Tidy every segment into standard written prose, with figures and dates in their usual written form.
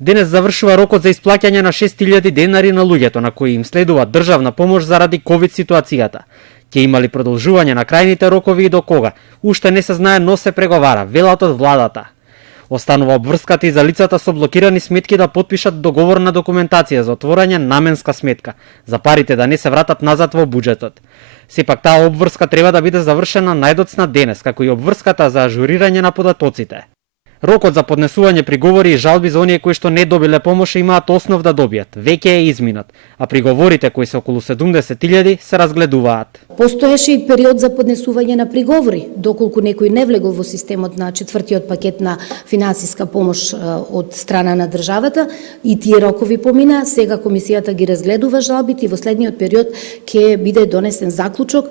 Денес завршува рокот за исплаќање на 6000 денари на луѓето на кои им следува државна помош заради ковид ситуацијата. Ќе има ли продолжување на крајните рокови и до кога? Уште не се знае, но се преговара, велат од владата. Останува обврската и за лицата со блокирани сметки да потпишат договорна документација за отворање наменска сметка, за парите да не се вратат назад во буџетот. Сепак таа обврска треба да биде завршена најдоцна денес, како и обврската за ажурирање на податоците. Рокот за поднесување приговори и жалби за оние кои што не добиле помош имаат основ да добијат, веќе е изминат, а приговорите кои се околу 70.000 се разгледуваат. Постоеше и период за поднесување на приговори, доколку некој не влегол во системот на четвртиот пакет на финансиска помош од страна на државата и тие рокови помина. Сега комисијата ги разгледува жалбите и во следниот период ќе биде донесен заклучок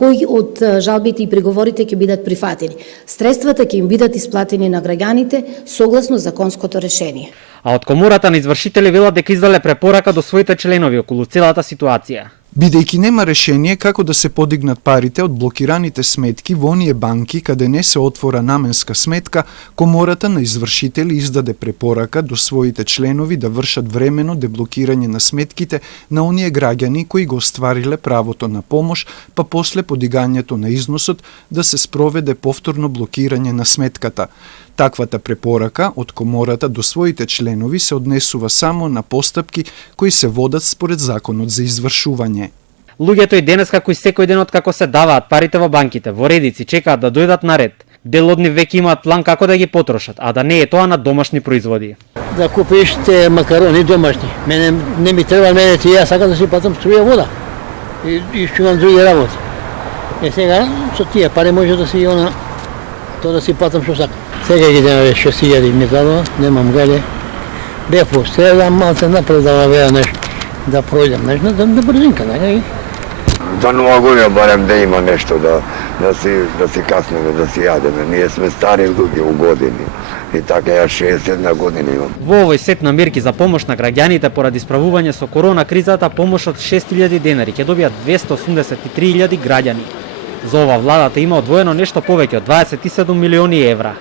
кои од жалбите и приговорите ќе бидат прифатени. Средствата ќе им бидат исплатени на граѓаните согласно законското решение. А од Комората на извршители велат дека издале препорака до своите членови околу целата ситуација. Бидејќи нема решение како да се подигнат парите од блокираните сметки во оние банки каде не се отвора наменска сметка, Комората на извршители издаде препорака до своите членови да вршат времено деблокирање на сметките на оние граѓани кои го оствариле правото на помош, па после подигањето на износот да се спроведе повторно блокирање на сметката. Таквата препорака од Комората до своите членови се однесува само на постапки кои се водат според законот за извршување. Луѓето и денес, како и секој ден откако се даваат парите во банките, во редици чекаат да дојдат на ред. Дел од нив веќе имаат план како да ги потрошат, а да не е тоа на домашни производи. Да купиш те макарони домашни. Мене не ми треба, јас сакам да си платам струја вода и чувам други работи. Сега со тие пари може да си тоа да си платам што сакам. Сега ги денаве 6000 ми дадува, немам гајле. Бев пострелам, малце напред да веа нешто, да пројдем, нешто, да брзинка, нека. За Нова година барем да има нешто да си каснеме, да си јадеме. Ние сме стари луѓе у години. И така ја 61 година имам. Во овој сет на мерки за помош на граѓаните поради справување со корона кризата, помош од 6000 денари ќе добијат 283.000 граѓани. За ова владата има одвоено нешто повеќе од 27 милиони евра.